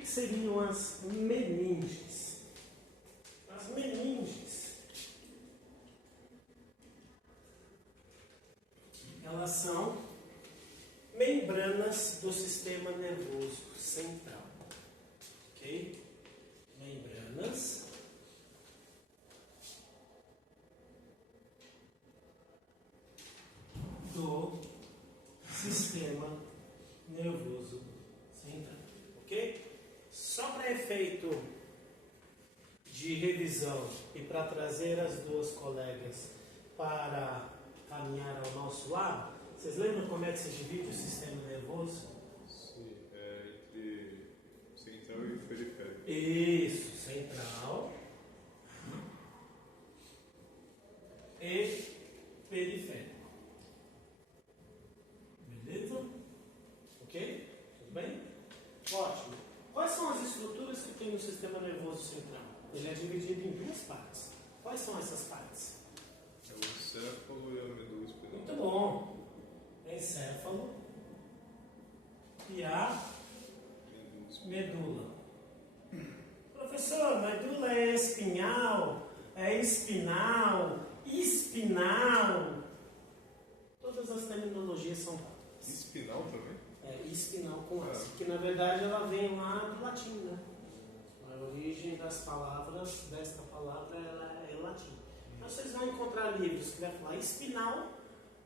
que seriam as meninges? As meninges, elas são membranas do sistema nervoso central, ok? Membranas do sistema nervoso central, ok? Só para efeito de revisão e para trazer as duas colegas para caminhar ao nosso lado, vocês lembram como é que se divide o sistema nervoso? Sim, entre central e periférico. Isso, central e periférico. Beleza? Ok? Tudo bem? Ótimo. Quais são as estruturas que tem no sistema nervoso central? Ele é dividido em duas partes. Quais são essas partes? É o encéfalo e a medula espinhal. Muito bom. Encéfalo e a medula. Professor, medula é espinhal, é espinal, espinal. Todas as terminologias são válidas. Espinal também? É, espinal com S, que na verdade ela vem lá do latim, né? A origem das palavras, desta palavra, ela é latim. Então vocês vão encontrar livros que vai falar espinal,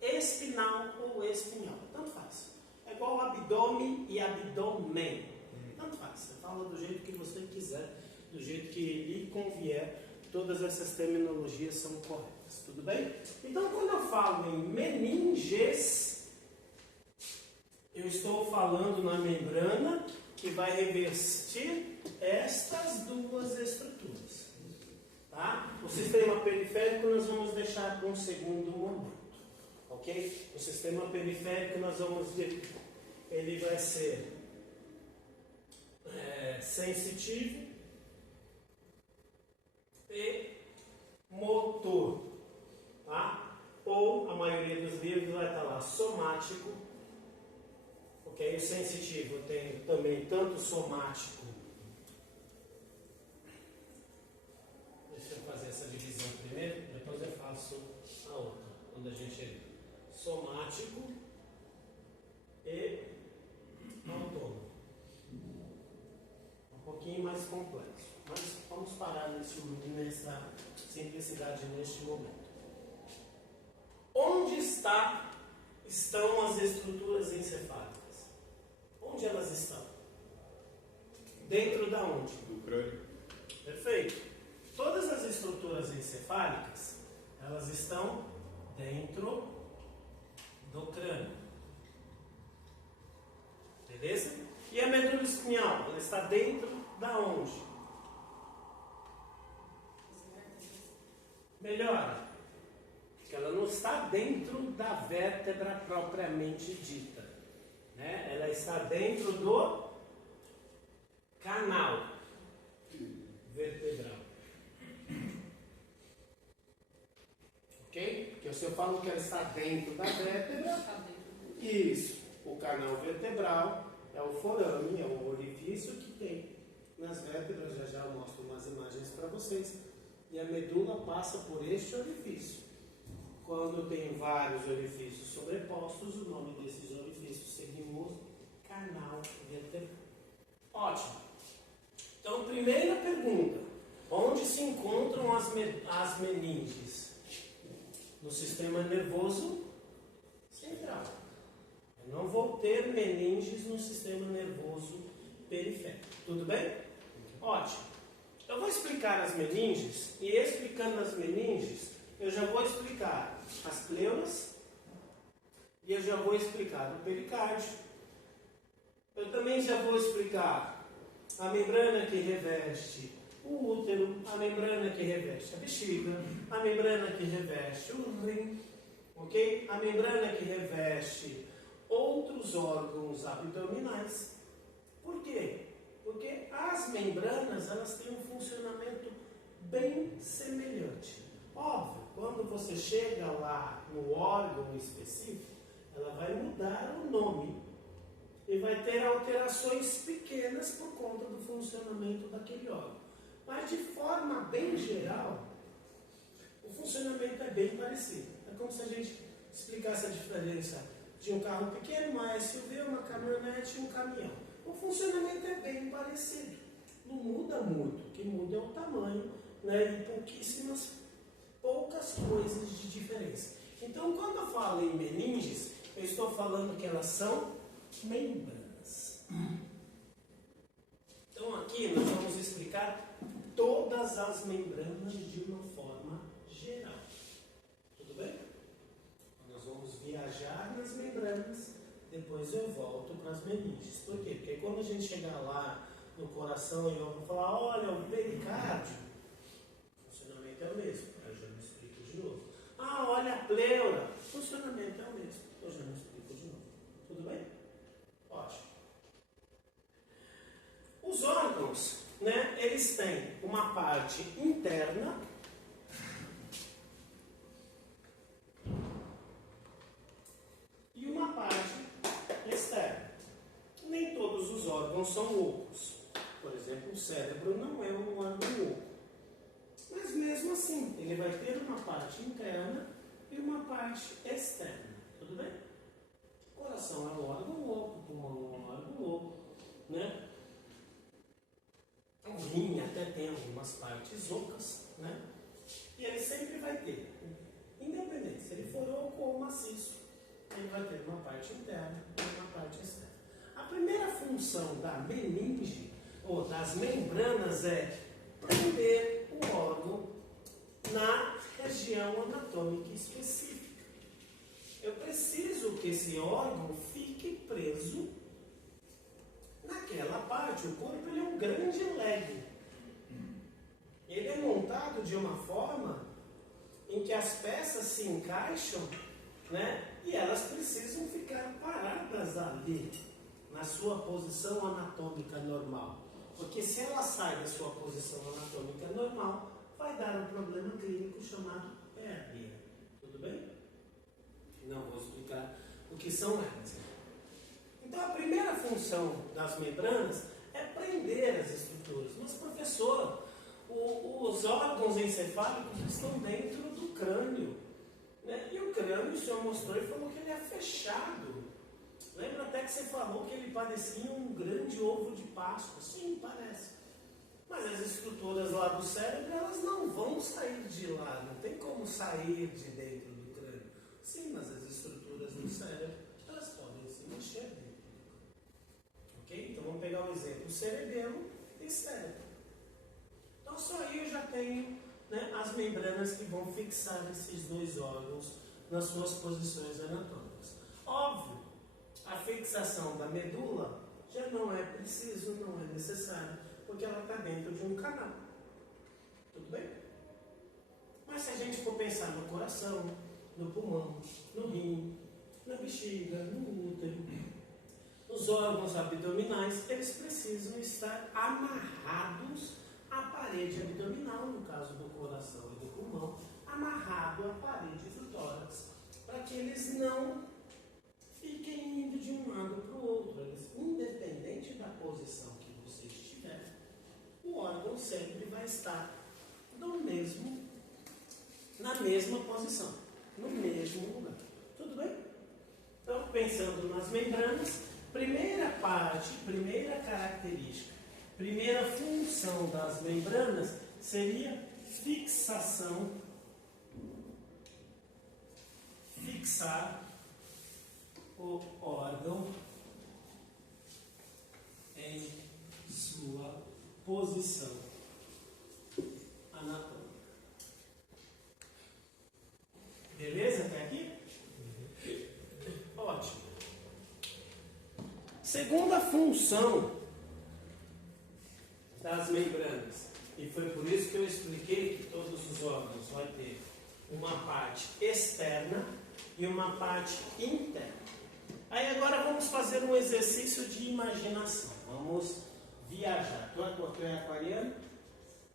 espinal ou espinhal. Tanto faz. É igual abdômen e abdômen. Tanto faz. Você fala do jeito que você quiser, do jeito que lhe convier. Todas essas terminologias são corretas. Tudo bem? Então quando eu falo em meninges, eu estou falando na membrana que vai revestir estas duas estruturas. Tá? O sistema periférico nós vamos deixar para um segundo momento. Ok? O sistema periférico nós vamos ver, ele vai ser sensitivo e motor. Tá? Ou a maioria dos livros vai estar lá somático. Ok? O sensitivo tem também tanto somático. Deixa eu fazer essa divisão primeiro, depois eu faço a outra, quando a gente somático e autônomo. Um pouquinho mais complexo, mas vamos parar nessa simplicidade neste momento. Onde estão as estruturas encefálicas? Onde elas estão? Dentro da onde? Do crânio. Perfeito. Todas as estruturas encefálicas, elas estão dentro do crânio. Beleza? E a medula espinhal, ela está dentro da onde? Melhora. Porque ela não está dentro da vértebra propriamente dita. Né? Ela está dentro do canal vertebral. Ok? Porque se eu falo que ela está dentro da vértebra, isso, o canal vertebral é o forame, é o orifício que tem nas vértebras. Já eu mostro umas imagens para vocês. E a medula passa por este orifício. Quando tem vários orifícios sobrepostos, o nome desses orifícios seguimos canal vertebral. Ótimo. Então, primeira pergunta: onde se encontram as meninges? No sistema nervoso central. Eu não vou ter meninges no sistema nervoso periférico. Tudo bem? Ótimo. Eu vou explicar as meninges, e explicando as meninges, eu já vou explicar as pleuras e eu já vou explicar o pericárdio. Eu também já vou explicar a membrana que reveste o útero, a membrana que reveste a bexiga, a membrana que reveste o rim, ok? A membrana que reveste outros órgãos abdominais. Por quê? Porque as membranas, elas têm um funcionamento bem semelhante. Óbvio, quando você chega lá no órgão específico, ela vai mudar o nome e vai ter alterações pequenas por conta conta do funcionamento daquele órgão. Mas de forma bem geral, o funcionamento é bem parecido. É como se a gente explicasse a diferença de um carro pequeno, uma SUV, uma caminhonete e um caminhão. O funcionamento é bem parecido. Não muda muito. O que muda é o tamanho, né, e poucas coisas de diferença. Então, quando eu falo em meninges, eu estou falando que elas são membranas. Então, aqui nós vamos explicar todas as membranas de uma forma geral. Tudo bem? Nós vamos viajar nas membranas, depois eu volto para as meninges. Por quê? Porque quando a gente chegar lá no coração e eu vou falar, olha, o pericárdio, o funcionamento é o mesmo. Eu já não explico de novo. Ah, olha a pleura, o funcionamento é o mesmo. Eu já não explico de novo. Tudo bem? Ótimo. Os órgãos, né, eles têm uma parte interna e uma parte externa. Nem todos os órgãos são ocos. Por exemplo, o cérebro não é um órgão oco. Mas mesmo assim, ele vai ter uma parte interna e uma parte externa. Tudo bem? O coração é um órgão oco, o pulmão é um órgão oco, né? O rim até tem algumas partes ocas, né? E ele sempre vai ter, independente se ele for oco ou maciço, ele vai ter uma parte interna e uma parte externa. A primeira função da meninge, ou das membranas, é prender o órgão na região anatômica específica. Eu preciso que esse órgão fique preso naquela parte. O corpo ele é um grande Lego. Ele é montado de uma forma em que as peças se encaixam, né? E elas precisam ficar paradas ali, na sua posição anatômica normal. Porque se ela sai da sua posição anatômica normal, vai dar um problema clínico chamado hérnia. Tudo bem? Não vou explicar o que são hérnias. Então, a primeira função das membranas é prender as estruturas. Mas, professor, os órgãos encefálicos estão dentro do crânio, né? E o crânio, o senhor mostrou e falou que ele é fechado. Lembra até que você falou que ele parecia um grande ovo de Páscoa. Sim, parece. Mas as estruturas lá do cérebro, elas não vão sair de lá. Não tem como sair de dentro do crânio. Sim, mas as estruturas do cérebro, elas podem se mexer dentro do crânio. Ok? Então vamos pegar um exemplo. Cerebelo e cérebro. Então só aí eu já tenho, né, as membranas que vão fixar esses dois órgãos nas suas posições anatômicas. Óbvio, a fixação da medula já não é preciso, não é necessário, porque ela está dentro de um canal. Tudo bem? Mas se a gente for pensar no coração, no pulmão, no rim, na bexiga, no útero, os órgãos abdominais, eles precisam estar amarrados à parede abdominal, no caso do coração e do pulmão, amarrado à parede do tórax, para que eles não fiquem indo de um lado para o outro. Eles, independente da posição que você estiver, o órgão sempre vai estar na mesma posição, no mesmo lugar. Tudo bem? Então, pensando nas membranas, primeira parte, primeira característica, primeira função das membranas seria fixação, fixar o órgão em sua posição anatômica. Beleza até aqui? Ótimo. Segunda função das membranas, e foi por isso que eu expliquei que todos os órgãos vão ter uma parte externa e uma parte interna. Aí agora vamos fazer um exercício de imaginação. Vamos viajar. Tu é aquariano?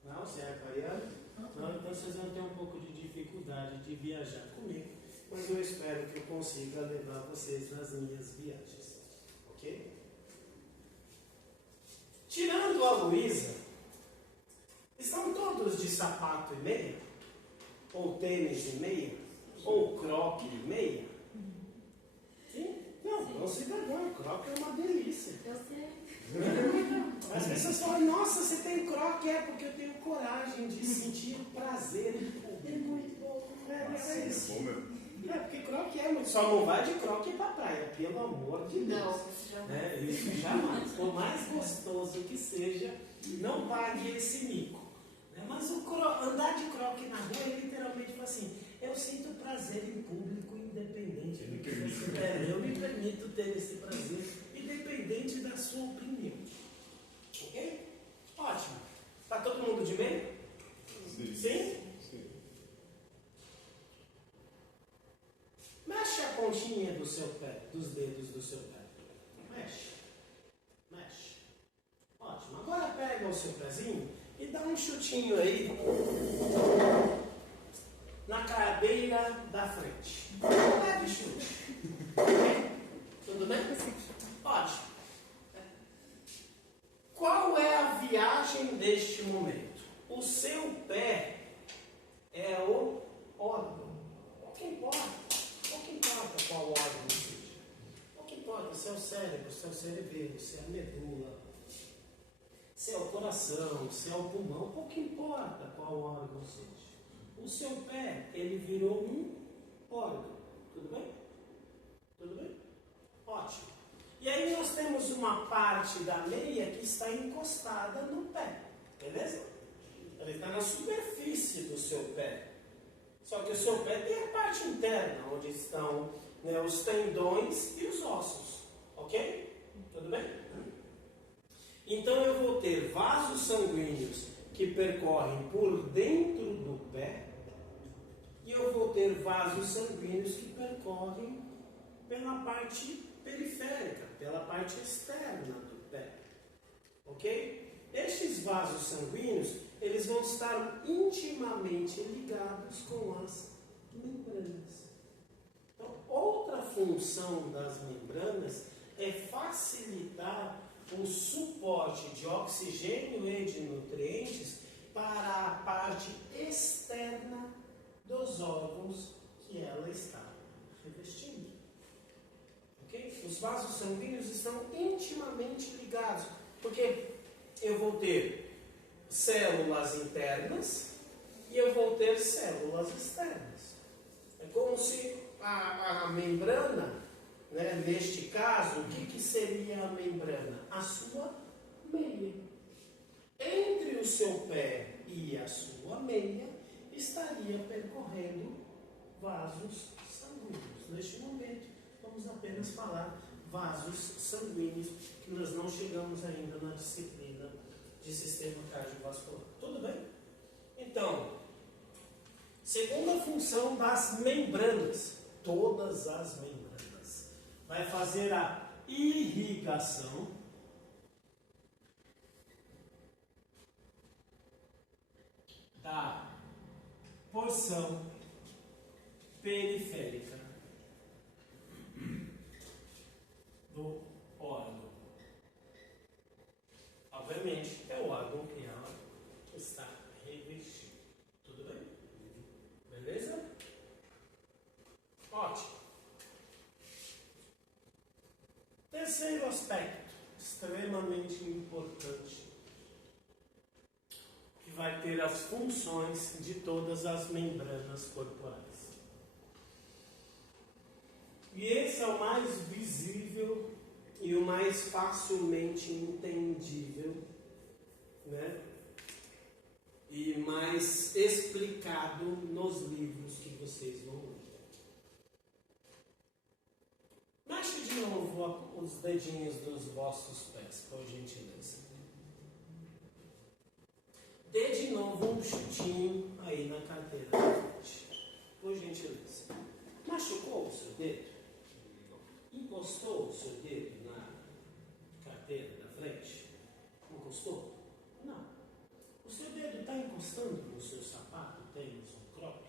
Não, você é aquariano? Não, então vocês vão ter um pouco de dificuldade de viajar comigo, mas eu espero que eu consiga levar vocês nas minhas viagens. Ok? Tirando Luísa, estão todos de sapato e meia? Ou tênis e meia? Ou croque e meia? Sim? Não se vergonha, croque é uma delícia. Eu sei. As pessoas falam, nossa, você tem croque? É porque eu tenho coragem de sentir prazer em público. É muito bom. Mas é isso. bom mesmo. Porque croque é muito. Só não vai de croque pra praia, pelo amor de Deus. Não, isso jamais. Isso jamais. Por mais gostoso que seja, não pague esse mico. Mas andar de croque na rua é literalmente assim: eu sinto prazer em público independente do que você quer. Eu me permito ter esse prazer, independente da sua opinião. Ok? Ótimo. Está todo mundo de bem? Sim. Sim? Mexe a pontinha do seu pé, dos dedos do seu pé. Mexe. Ótimo. Agora pega o seu pezinho e dá um chutinho aí na cadeira da frente. Leve chute. Ok? Tudo bem? Ótimo. Qual é a viagem deste momento? O seu pé é o órgão. Pouco importa qual órgão seja. Pouco importa se é o cérebro, se é o cerebelo, se é a medula, se é o coração, se é o pulmão, pouco importa qual órgão seja. O seu pé, ele virou um órgão. Tudo bem? Tudo bem? Ótimo. E aí nós temos uma parte da meia que está encostada no pé. Beleza? Ele está na superfície do seu pé. Só que o seu pé tem a parte interna, onde estão, né, os tendões e os ossos. Ok? Tudo bem? Então eu vou ter vasos sanguíneos que percorrem por dentro do pé e eu vou ter vasos sanguíneos que percorrem pela parte periférica, pela parte externa do pé. Ok? Estes vasos sanguíneos, eles vão estar intimamente ligados com as membranas. Então, outra função das membranas é facilitar o suporte de oxigênio e de nutrientes para a parte externa dos órgãos que ela está revestindo. Okay? Os vasos sanguíneos estão intimamente ligados, porque eu vou ter células internas e eu vou ter células externas. É como se a membrana, né, neste caso, o que seria a membrana? A sua meia. Entre o seu pé e a sua meia estaria percorrendo vasos sanguíneos. Neste momento, vamos apenas falar vasos sanguíneos, que nós não chegamos ainda na disciplina de sistema cardiovascular. Tudo bem? Então, segunda função das membranas, todas as membranas, vai fazer a irrigação da porção periférica do órgão. Obviamente, é o órgão que ela está revestindo. Tudo bem? Beleza? Ótimo. Terceiro aspecto, extremamente importante, que vai ter as funções de todas as membranas corporais. E esse é o mais visível e o mais facilmente entendível, né? E mais explicado nos livros que vocês vão ler. Mexe de novo os dedinhos dos vossos pés, por gentileza. Dê de novo um chutinho aí na carteira da frente, por gentileza. Machucou o seu dedo? Encostou o seu dedo na carteira da frente? Encostou? Não. O seu dedo está encostando no seu sapato, tênis ou croque?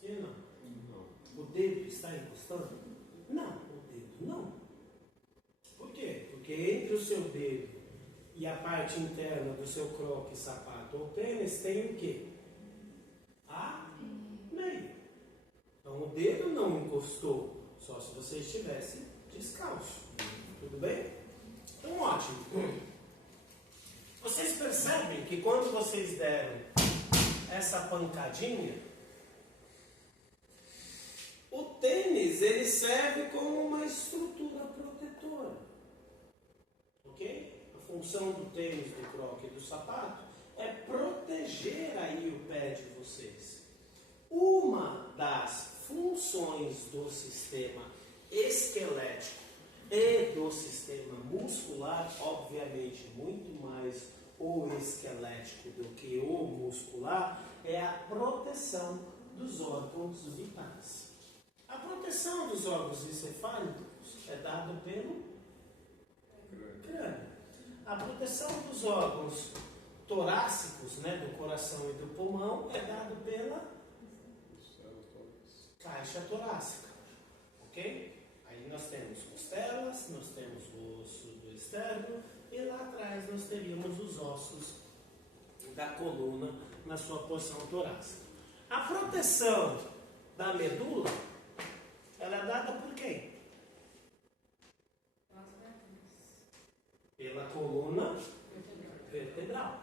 Sim ou não? Não. O dedo está encostando? Não, o dedo não. Por quê? Porque entre o seu dedo e a parte interna do seu croque, sapato ou tênis tem o quê? A meia. Então o dedo não encostou, só se você estivesse descalço. Tudo bem? Então ótimo. Vocês percebem que quando vocês deram essa pancadinha, o tênis ele serve como uma estrutura protetora. Ok? A função do tênis, do croque e do sapato é proteger aí o pé de vocês. Uma das funções do sistema esquelético e do sistema muscular, obviamente muito mais o esquelético do que o muscular, é a proteção dos órgãos vitais. A proteção dos órgãos encefálicos é dada pelo crânio. A proteção dos órgãos torácicos, né, do coração e do pulmão, é dada pela caixa torácica. Ok? Aí nós temos costelas, nós temos o osso do externo e lá atrás nós teríamos os ossos da coluna na sua porção torácica. A proteção da medula, ela é dada por quem? Pela coluna vertebral.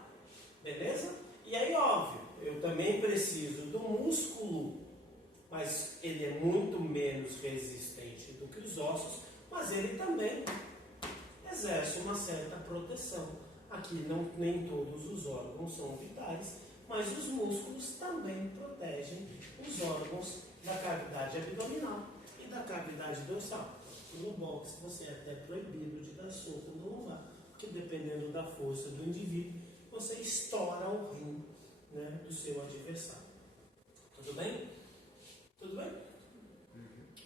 Beleza? E aí, óbvio, eu também preciso do músculo, mas ele é muito menos resistente do que os ossos, mas ele também exerce uma certa proteção. Aqui nem todos os órgãos são vitais, mas os músculos também protegem os órgãos da cavidade abdominal e da cavidade dorsal. No boxe você é até proibido de dar soco no lombar, porque dependendo da força do indivíduo, você estoura o rim, né, do seu adversário. Tudo bem? Tudo bem?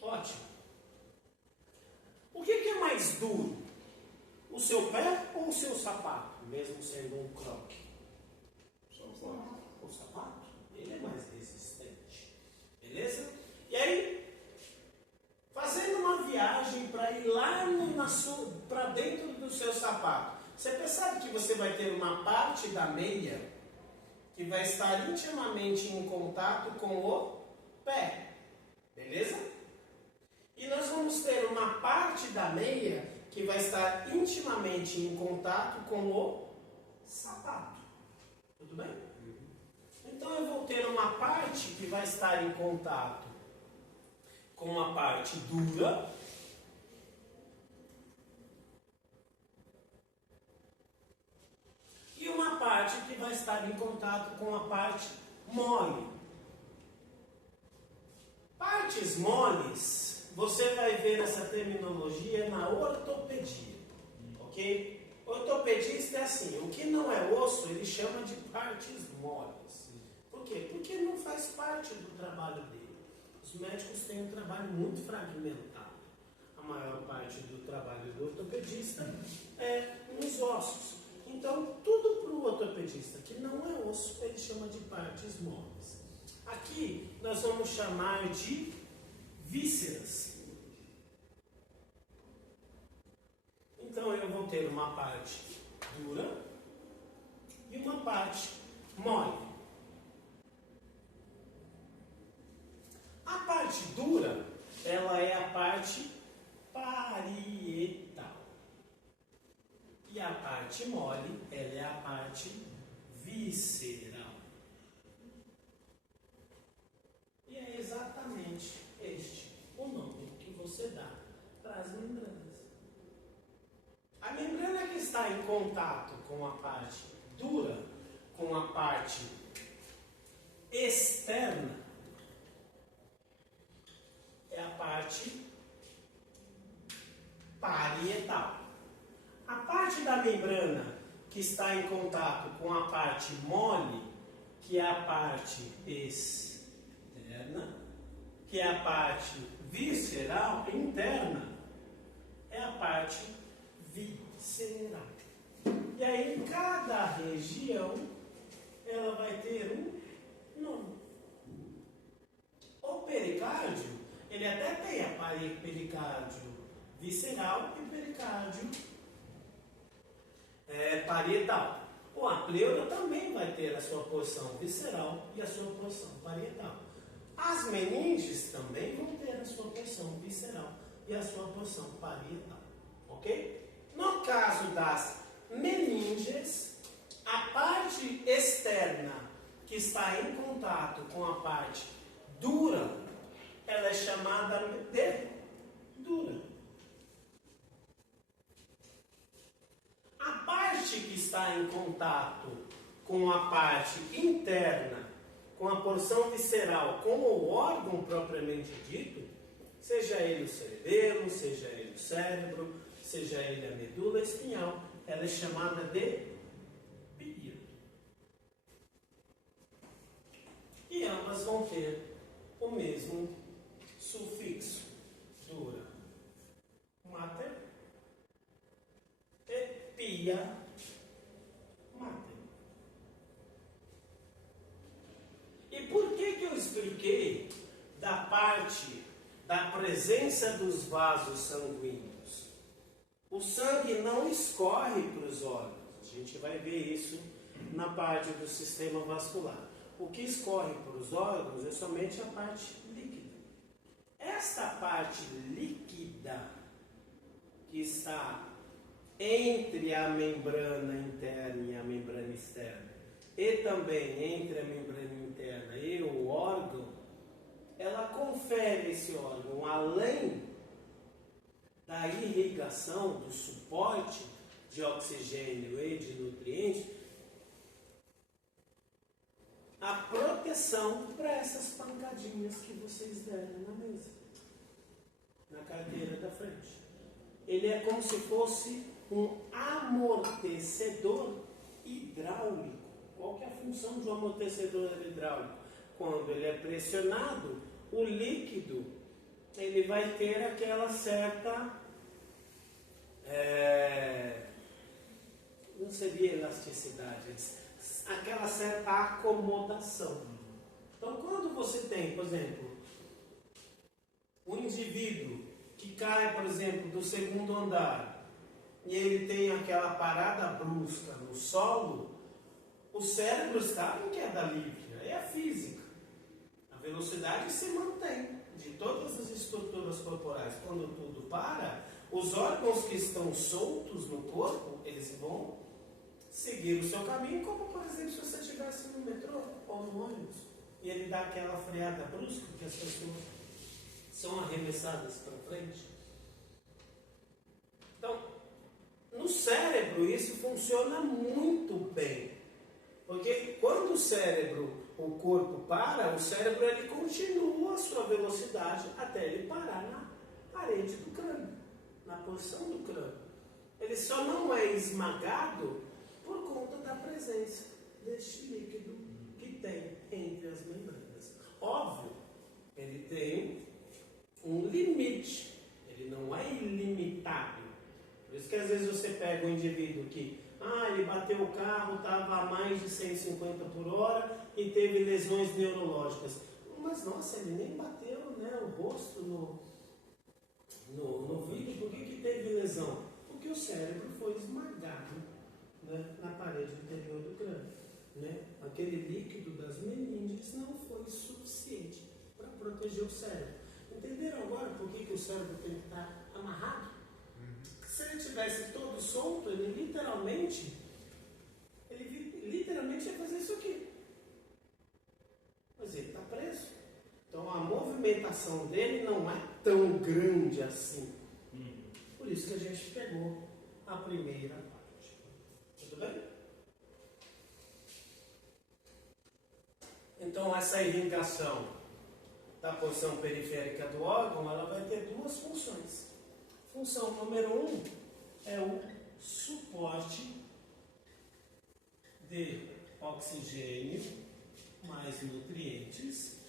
Ótimo. O que é mais duro? O seu pé ou o seu sapato? Mesmo sendo um croque? O sapato? Ele é mais resistente. Beleza? E aí, fazendo uma viagem para ir lá para dentro do seu sapato, você percebe que você vai ter uma parte da meia que vai estar intimamente em contato com o pé. Beleza? E nós vamos ter uma parte da meia que vai estar intimamente em contato com o sapato. Tudo bem? Então eu vou ter uma parte que vai estar em contato com a parte dura e uma parte que vai estar em contato com a parte mole. Partes moles, você vai ver essa terminologia na ortopedia, ok? Ortopedista é assim, o que não é osso, ele chama de partes moles. Por quê? Porque não faz parte do trabalho dele. Os médicos têm um trabalho muito fragmentado. A maior parte do trabalho do ortopedista é nos ossos. Então, tudo para o ortopedista que não é osso, ele chama de partes moles. Aqui, nós vamos chamar de vísceras. Então, eu vou ter uma parte dura e uma parte mole. A parte dura, ela é a parte parietal. E a parte mole, ela é a parte visceral. E é exatamente este o nome que você dá para as membranas. A membrana que está em contato com a parte dura, com a parte externa, é a parte parietal. A parte da membrana que está em contato com a parte mole, que é a parte externa, que é a parte visceral interna, é a parte visceral. E aí, em cada região, ela vai ter um nome. O pericárdio, ele até tem a pericárdio visceral e pericárdio parietal. A pleura também vai ter a sua porção visceral e a sua porção parietal. As meninges também vão ter a sua porção visceral e a sua porção parietal. Ok? No caso das meninges, a parte externa que está em contato com a parte dura, ela é chamada de dura. A parte que está em contato com a parte interna, com a porção visceral, com o órgão propriamente dito, seja ele o cerebelo, seja ele o cérebro, seja ele a medula espinhal, ela é chamada de pia. E ambas vão ter o mesmo sufixo, dura, mater, e pia, mater. E por que eu expliquei da parte da presença dos vasos sanguíneos? O sangue não escorre para os órgãos. A gente vai ver isso na parte do sistema vascular. O que escorre para os órgãos é somente a parte líquida. Esta parte líquida que está entre a membrana interna e a membrana externa, e também entre a membrana interna e o órgão, ela confere a esse órgão, além da irrigação, do suporte de oxigênio e de nutrientes, a proteção para essas pancadinhas que vocês deram na mesa, na carteira da frente. Ele é como se fosse um amortecedor hidráulico. Qual que é a função de um amortecedor hidráulico? Quando ele é pressionado, o líquido ele vai ter aquela certa, não seria elasticidade, aquela certa acomodação. Então, quando você tem, por exemplo, um indivíduo que cai, por exemplo, do segundo andar e ele tem aquela parada brusca no solo, o cérebro está em queda livre, é a física. A velocidade se mantém de todas as estruturas corporais. Quando tudo para, os órgãos que estão soltos no corpo, eles vão seguir o seu caminho, como, por exemplo, se você estivesse no metrô ou no ônibus e ele dá aquela freada brusca que as pessoas são arremessadas para frente. Então, no cérebro isso funciona muito bem, porque quando o cérebro, o corpo para, o cérebro ele continua a sua velocidade até ele parar na parede do crânio, na porção do crânio. Ele só não é esmagado por conta da presença deste líquido que tem entre as membranas. Óbvio, ele tem um limite, ele não é ilimitado. Por isso que às vezes você pega um indivíduo que ele bateu o carro, estava a mais de 150 por hora e teve lesões neurológicas. Mas nossa, ele nem bateu, né, o rosto no vidro. Por que teve lesão? Porque o cérebro foi esmagado, né, na parede interior do crânio. Né? Aquele líquido das meninges não foi suficiente para proteger o cérebro. Entenderam agora por que o cérebro tem que estar amarrado? Se ele tivesse todo solto, ele literalmente ia fazer isso aqui. Mas ele está preso. Então a movimentação dele não é tão grande assim. Por isso que a gente pegou a primeira parte. Tudo bem? Então essa irrigação da porção periférica do órgão, ela vai ter duas funções. Função número 1 é o suporte de oxigênio mais nutrientes.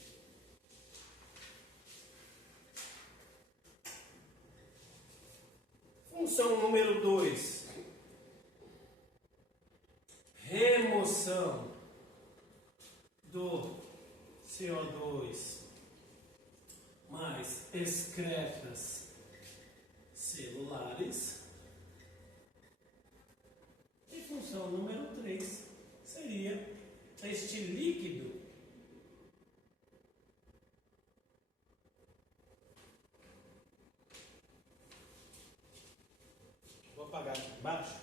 Função número 2, remoção do CO2 mais excretas celulares. E função função número 3 seria este líquido vou apagar aqui embaixo,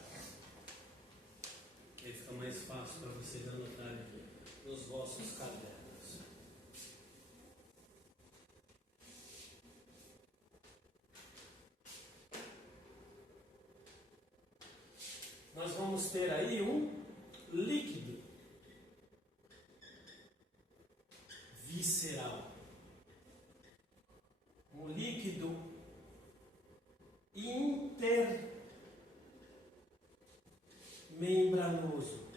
que aí fica mais fácil para vocês anotarem nos vossos cadernos. Nós vamos ter aí um líquido visceral, um líquido intermembranoso.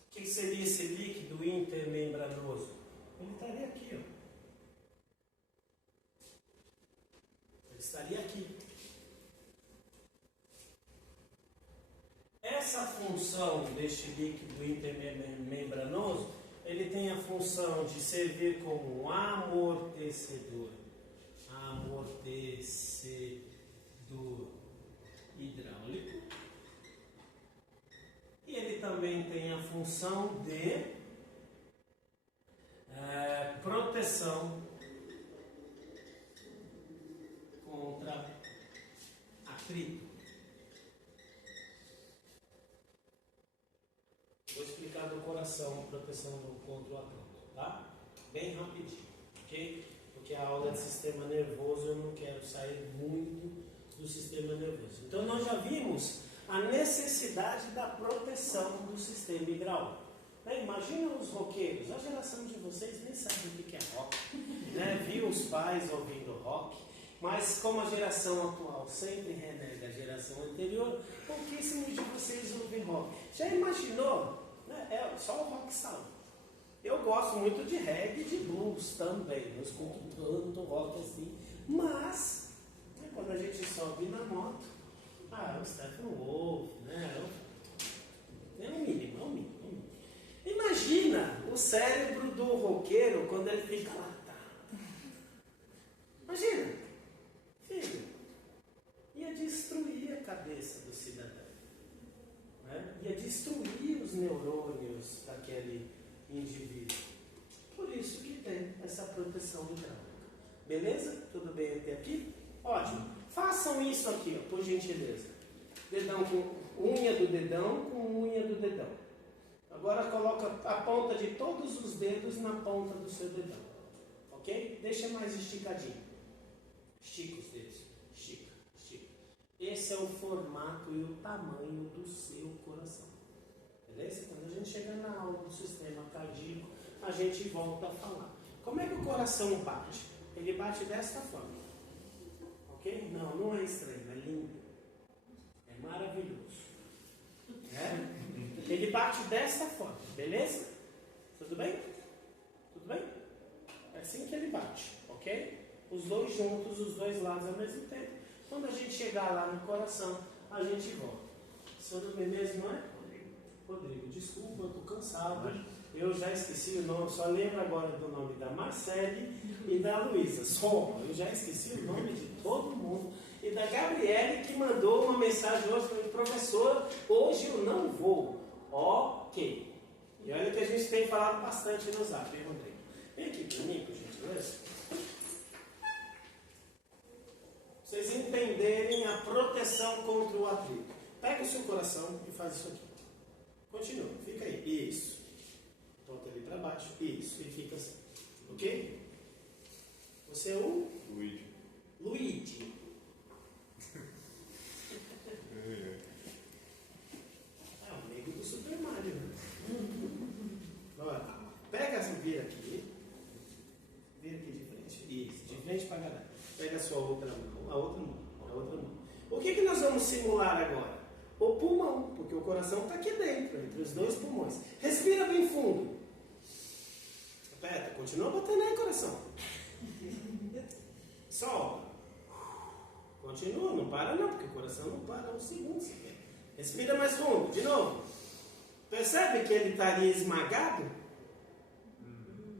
O que seria esse líquido intermembranoso? Ele estaria aqui, ó. Ele estaria aqui. Essa função deste líquido intermembranoso, ele tem a função de servir como um amortecedor hidráulico, e ele também tem a função de proteção contra atrito. Vou explicar do coração, proteção contra o atrito, tá? Bem rapidinho, ok? Porque a aula de sistema nervoso eu não quero sair muito do sistema nervoso. Então nós já vimos a necessidade da proteção do sistema hidráulico. Imagina os roqueiros, a geração de vocês nem sabe o que é rock, né? Viu os pais ouvindo rock, mas como a geração atual sempre renega a geração anterior, pouquíssimos de vocês ouvem rock. Já imaginou? É só o rock salvo. Eu gosto muito de reggae e de blues também, não escuto tanto rock assim, mas quando a gente sobe na moto, o Stephen Wolf, né? É o mínimo, é o mínimo. Imagina o cérebro do roqueiro quando ele fica lá. Imagina, filho, ia destruir a cabeça do cidadão, né? Ia destruir os neurônios daquele indivíduo. Por isso que tem essa proteção hidráulica. Beleza? Tudo bem até aqui? Ótimo. Façam isso aqui, ó, por gentileza. Dedão com unha do dedão com unha do dedão. Agora coloca a ponta de todos os dedos na ponta do seu dedão. Ok? Deixa mais esticadinho. Estica os dedos. Estica, estica. Esse é o formato e o tamanho do seu coração. Beleza? Quando a gente chega na aula do sistema cardíaco, a gente volta a falar. Como é que o coração bate? Ele bate desta forma. Ok? Não, não é estranho, é lindo. É maravilhoso. Ele bate desta forma, beleza? Tudo bem? Tudo bem? É assim que ele bate, ok? Os dois juntos, os dois lados ao mesmo tempo. Quando a gente chegar lá no coração, a gente volta. Seu nome mesmo não é? Rodrigo, desculpa, eu estou cansado. Eu já esqueci o nome, só lembro agora do nome da Marcele e da Luísa. Só, eu já esqueci o nome de todo mundo. E da Gabriele, que mandou uma mensagem hoje para mim: professor, hoje eu não vou. Ok. E olha que a gente tem falado bastante no Zap, hein, Rodrigo? Vem aqui para mim, por gentileza. Vocês entenderem a proteção contra o atrito. Pega o seu coração e faz isso aqui. Continua, fica aí. Isso. Volta ali para baixo. Isso. E fica assim. Ok? Você é o? Luigi. Luigi. O amigo do Super Mario. Olha, pega essa vira aqui. Vira aqui de frente. Isso, de frente para a galera. Pega a sua outra mão, a outra mão, a outra mão. O que nós vamos simular agora? O pulmão, porque o coração está aqui dentro, entre os dois pulmões. Respira bem fundo. Aperta, continua batendo aí, coração. Solta. Continua, não para não, porque o coração não para um segundo sequer. Respira mais fundo, de novo. Percebe que ele estaria esmagado?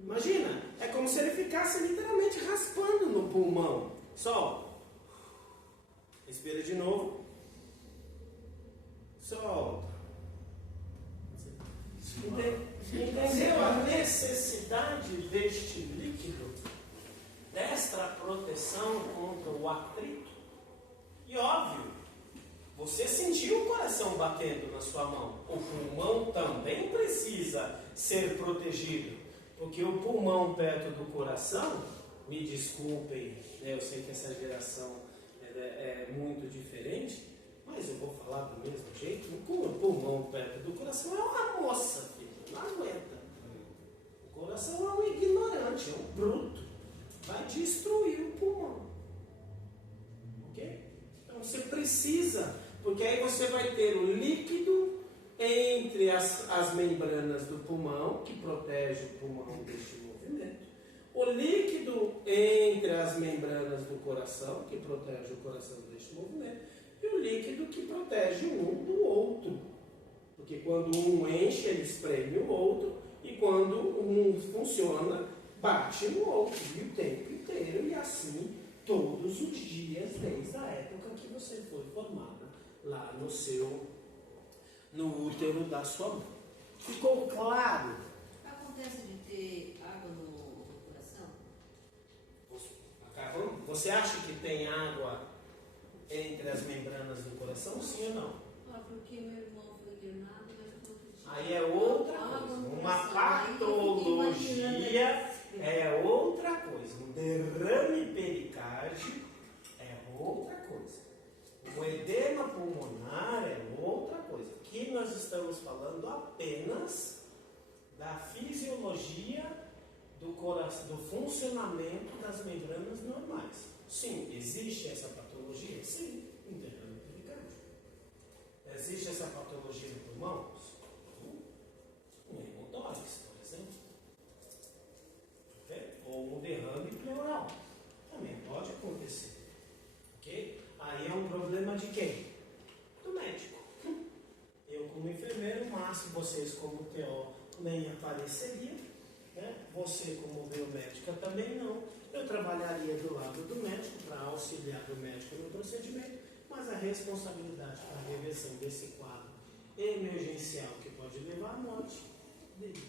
Imagina, é como se ele ficasse literalmente raspando no pulmão. Solta. Respira de novo. Você sentiu o coração batendo na sua mão. O pulmão também precisa ser protegido. Porque o pulmão perto do coração, me desculpem, né, eu sei que essa geração é muito diferente, mas eu vou falar do mesmo jeito. O pulmão perto do coração é uma moça, filho, não aguenta. O coração é um ignorante, é um bruto. Vai destruir o pulmão. Ok? Então você precisa, porque aí você vai ter o líquido entre as membranas do pulmão, que protege o pulmão deste movimento. O líquido entre as membranas do coração, que protege o coração deste movimento. E o líquido que protege um do outro. Porque quando um enche, ele espreme o outro. E quando um funciona, bate no outro. E o tempo inteiro. E assim, todos os dias, desde a época que você foi formada lá no útero da sua mãe. Ficou claro? Acontece de ter água no coração? Você acha que tem água entre as membranas do coração, sim ou não? Porque meu irmão foi internado, mas eu não. Aí é outra coisa. Uma patologia é outra coisa. Um derrame pericárdio é outra coisa. O edema pulmonar é outra coisa. Aqui nós estamos falando apenas da fisiologia do coração, do funcionamento das membranas normais. Sim, existe essa patologia? Sim, um derrame pericárdio. Existe essa patologia no pulmão? Um hemotórax, por exemplo. Okay? Ou um derrame pleural. Também pode acontecer. Ok? Aí é um problema de quem? Do médico. Eu, como enfermeiro, mas vocês, como TO, nem apareceria. Né? Você, como biomédica, também não. Eu trabalharia do lado do médico para auxiliar o médico no procedimento, mas a responsabilidade para a reversão desse quadro emergencial que pode levar à morte dele.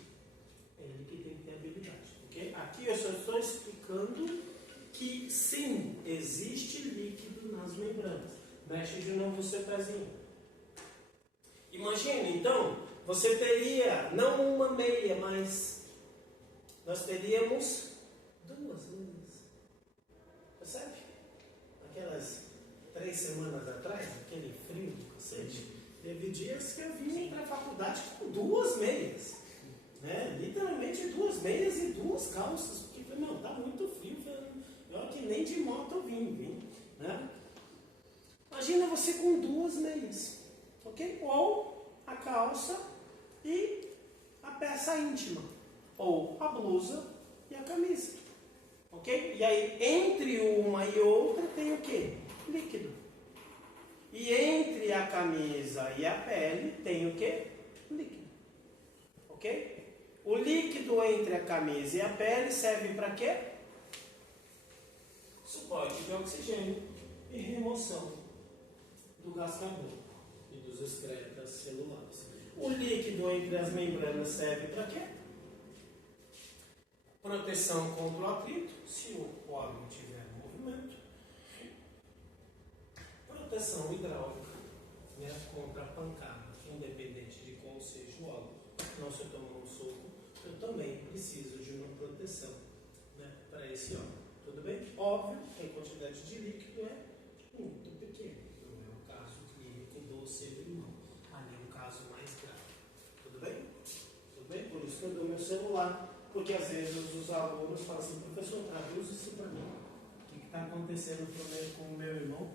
É ele que tem que ter habilidade. Okay? Aqui eu só estou explicando que sim, existe líquido nas membranas. Mexe de novo o seu pezinho. Imagine, então, você teria não uma meia, mas nós teríamos 2 meias. Percebe? Aquelas 3 semanas atrás, aquele frio do cacete, teve dias que eu vim para a faculdade com 2 meias. Né? Literalmente 2 meias e 2 calças. Porque, não, tá muito frio. Eu que nem de moto eu vim. Né? Imagina você com 2 meias. Ok? Ou a calça e a peça íntima. Ou a blusa e a camisa. Ok? E aí, entre uma e outra tem o quê? Líquido. E entre a camisa e a pele tem o quê? Líquido. Ok? O líquido entre a camisa e a pele serve para quê? Suporte de oxigênio e remoção do gás carbônico e dos excretas celulares. O líquido entre as membranas serve para quê? Proteção contra o atrito, se o órgão tiver movimento. Proteção hidráulica, né, contra a pancada, independente de qual seja o órgão. Não, se eu tomar um soco, eu também preciso de uma proteção, né, para esse órgão. Tudo bem? Óbvio que a quantidade de líquido é muito pequena. Não é o caso clínico do ser humano. Ali é um caso mais grave. Tudo bem? Tudo bem? Por isso que eu dou meu celular. Porque às vezes os alunos falam assim, professor, traduz isso para mim. O que está acontecendo com o meu irmão? O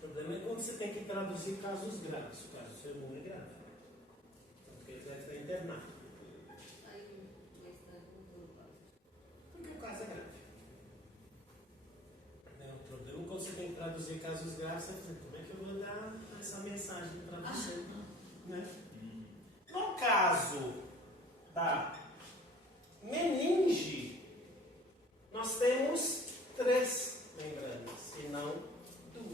problema é quando você tem que traduzir casos graves. O caso do seu irmão é grave. Porque ele deve estar internado. Porque o caso é grave. O problema é quando você tem que traduzir casos graves, você fala, como é que eu vou dar essa mensagem para você? Né? No caso da meninge, nós temos 3 membranas e não 2.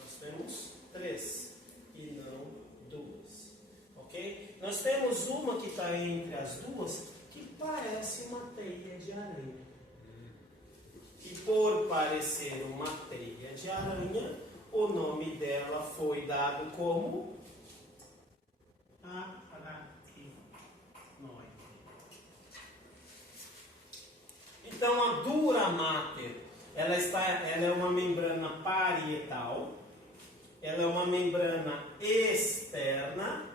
Nós temos 3 e não 2. Ok? Nós temos uma que está entre as 2 que parece uma teia de aranha. E por parecer uma teia de aranha, o o nome dela foi dado como aracnoide. Então a dura mater, ela é uma membrana parietal, ela é uma membrana externa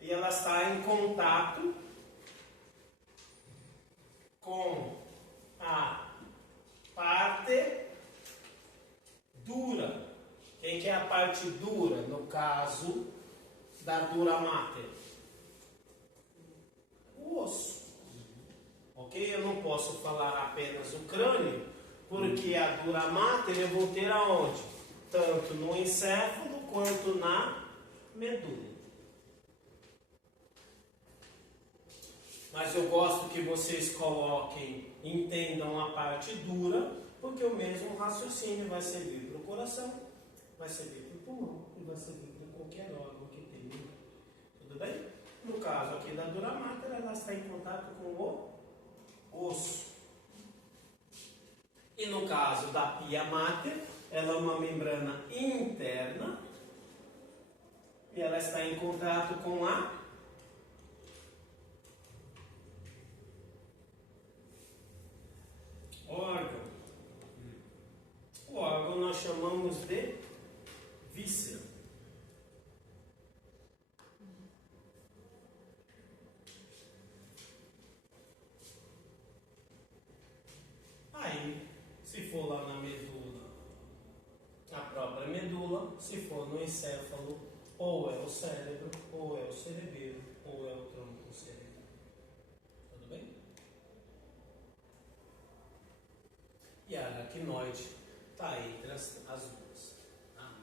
e ela está em contato com a parte dura. Quem que é a parte dura no caso da dura mater? O osso. Ok? Eu não posso falar apenas o crânio, porque a dura mater eu vou ter aonde? Tanto no encéfalo quanto na medula. Mas eu gosto que vocês coloquem, entendam a parte dura, porque o mesmo raciocínio vai servir para o coração, vai servir para o pulmão e vai servir para qualquer órgão que tenha. Tudo bem? No caso aqui da dura mater, ela está em contato com o osso. E no caso da pia mater, ela é uma membrana interna e ela está em contato com a órgão. O órgão nós chamamos de víscera. Aí, se for lá na medula, a própria medula, se for no encéfalo, ou é o cérebro, ou é o cerebelo, ou é o tronco cerebral. Tudo bem? E a aracnoide está entre as duas. Tá?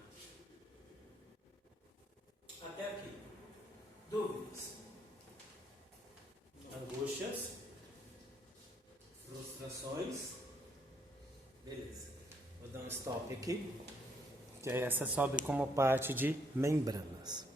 Até aqui. Dúvidas? Angústias? Frustrações? Beleza. Vou dar um stop aqui. Que essa sobe como parte de membranas.